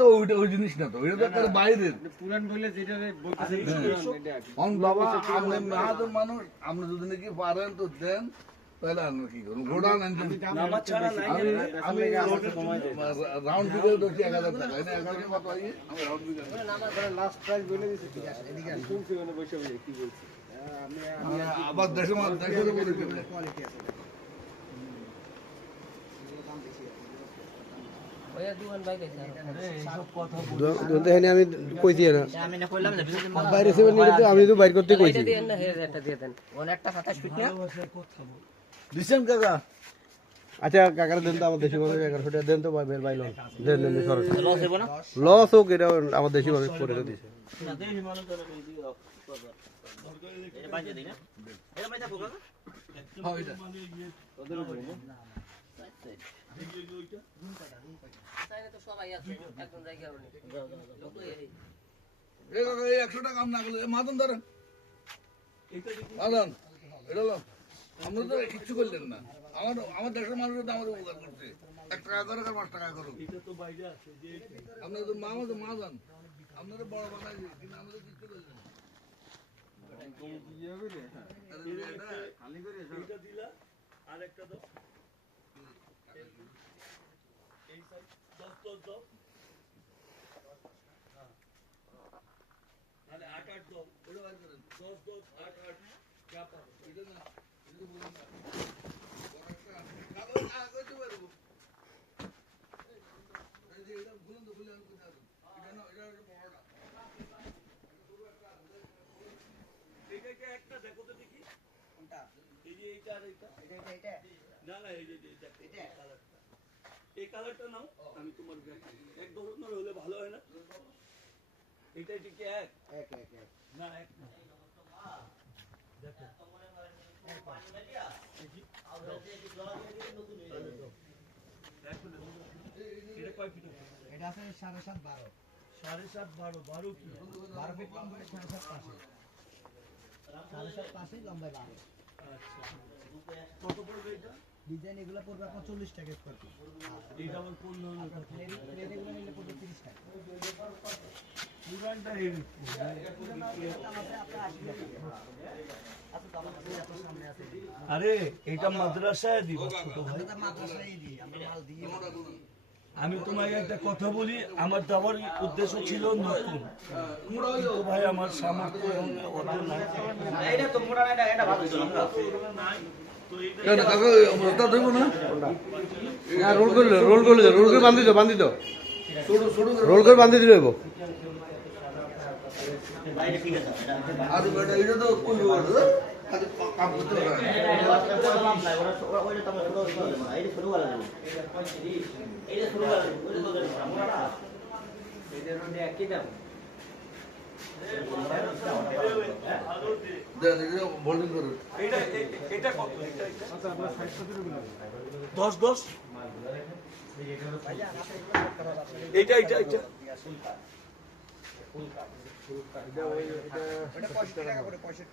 তো ওইটা ওই জিনিস না তো এটা তো একটা বাইরের। মানে পুরান বলে যেটা বাবা আপনি মাহাজন মানুষ আপনি যদি নাকি পারেন তো দেন তাহলে আমরা কি গোডাউন আমি। রাউন্ড ফিগার ধরছি এক হাজার টাকা এক হাজার কত আমি রাউন্ড ফিগার লাস্ট প্রাইস বলে দিছে ঠিক আছে এদিকে আসুন। শুনছি মানে বসে বসে কি বলছে। আমি আমি আবার দেশে আছে দেখেনি আমি কইছি না আমি না কইলাম না। বাইরে সেবে নিলে তো আমি তো বাইর করতে কইছি। দিয়ে না হে একটা দিয়ে দেন অনেকটা 27 ফিট না দিছেন কাকা আচ্ছা কাকার দেন তো আমার দেশি মানুষ এগারোশো টাকা দেন তো বের বাইল দেন দেন লস হবে না? লস হোক এটা আমার দেশি করে এটা একশো টাকা না করলে মাদন ধরেন মাদন এটা আমরা তো কিচ্ছু করলেন না আমার আমার দেশের মানুষ তো আমার উপকার করছে এক টাকা করে পাঁচ টাকা করুন আপনার তো মা আমাদের মা যান আপনারা বড় বানাই কিন্তু আমাদের কিচ্ছু করলেন আরে এটা খালি করে এসো। ওটা বার করেন। এটা না, এটা বলুন না। বড় একটা কাগজ না, কইতে পারব। এই যে এটা তো, খুলে আমি কোথায় আছেন? এটা না, এটা বড়টা। এই কালারটা নাও আমি তোমার এক ধরনের হলে ভালো হয় না। এটা ঠিক এক? না এক না। এটা কয় এটা আছে সাড়ে সাত বারো। সাড়ে সাত বারো বারো কি বারো ফিট লম্বা সাড়ে সাত পাশে সাড়ে সাত পাশে লম্বায় বারো। কত পড়বে এটা ডিজাইন এগুলো পড়বে আপনার চল্লিশ টাকা স্কোয়ার ফিট এটা আমার কোন ধরনের কথা এগুলো নিলে পড়বে তিরিশ টাকা। পুরানটা এই আরে এটা মাদ্রাসায় দিব ছোট ভাই। মাদ্রাসায় দিই আমরা মাল দিই আমি তোমাকে একটা কথা বলি আমার যাওয়ার উদ্দেশ্য ছিল নতুন। ভাই আমার সামর্থ্য রোল করলে রোল করলে রোল করে বান্ধি দাও বান্ধি দাও। রোল করে বান্ধি দিলে হইব। বাইরে ঠিক আছে এটা আর এটা তো কই বড় আজ কাম করতে ওইটা তো আমরা শুরু করব না। এটা শুরু করা যাবে এটা শুরু করা যাবে ওইটা তো মোড়াটা এটা রোডে একই দাম। দেন এটা বোল্ডিং করুন। এটা এ- এটা কত? এটা এটা দশ দশ? এটা এটা এটা ওটা পঁয়ষট্টি টাকা করে পঁয়ষট্টি